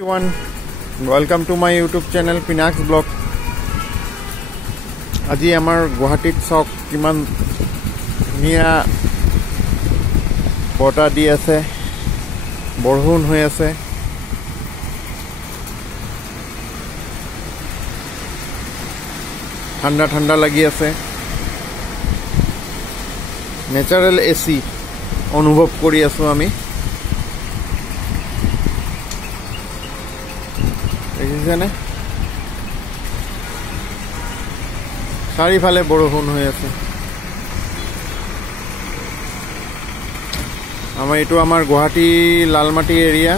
Everyone, welcome to my YouTube channel Pinax Blog. আজি আমাৰ গুৱাহাটীত চক কিমান ধুনীয়া বতাহ দি আছে, বৰষুণ হৈ আছে। ঠাণ্ডা ঠাণ্ডা লাগি আছে। নেচাৰেল এসি অনুভৱ কৰি আছো আমি। দেখিছেনে? চাৰিফালে বৰষুণ হৈ আছে। এইটো আমাৰ গুৱাহাটী লালমাটি এৰিয়া,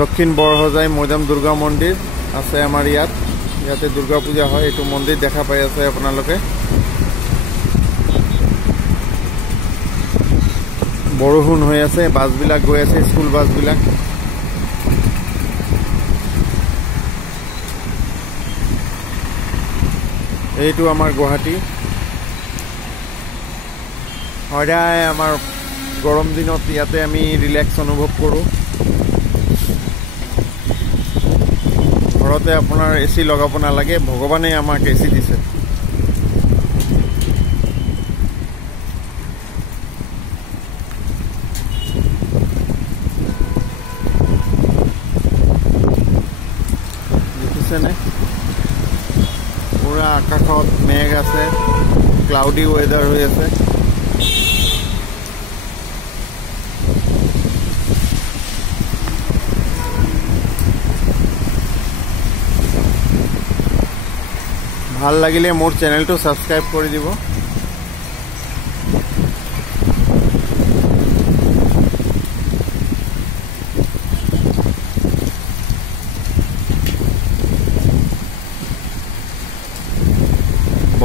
দক্ষিণ বৰহজাই মৈদাম দুৰ্গা মন্দিৰ আছে আমাৰ ইয়াতে দুৰ্গা পূজা হয়। এইটো মন্দিৰ দেখা পাই আছে আপোনালোকে। বৰষুণ হৈ আছে, বাছবিলাক গৈ আছে, স্কুল বাছবিলাক। এইটো আমাৰ গুৱাহাটী। সদায় আমাৰ গৰম দিনত ইয়াতে আমি ৰিলেক্স অনুভৱ কৰোঁ। ঘৰতে আপোনাৰ এচি লগাব নালাগে, ভগৱানে আমাক এচি দিছে। দেখিছেনে? পুৰা আকাশত মেঘ আছে, ক্লাউডি ৱেডাৰ হৈ আছে। ভাল লাগিলে মোৰ চেনেলটো সাবস্ক্ৰাইব কৰি দিব।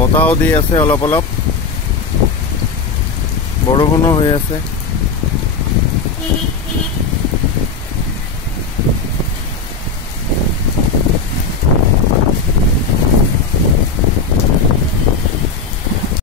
বতাহও দি আছে অলপ অলপ, বৰষুণো হৈ আছে।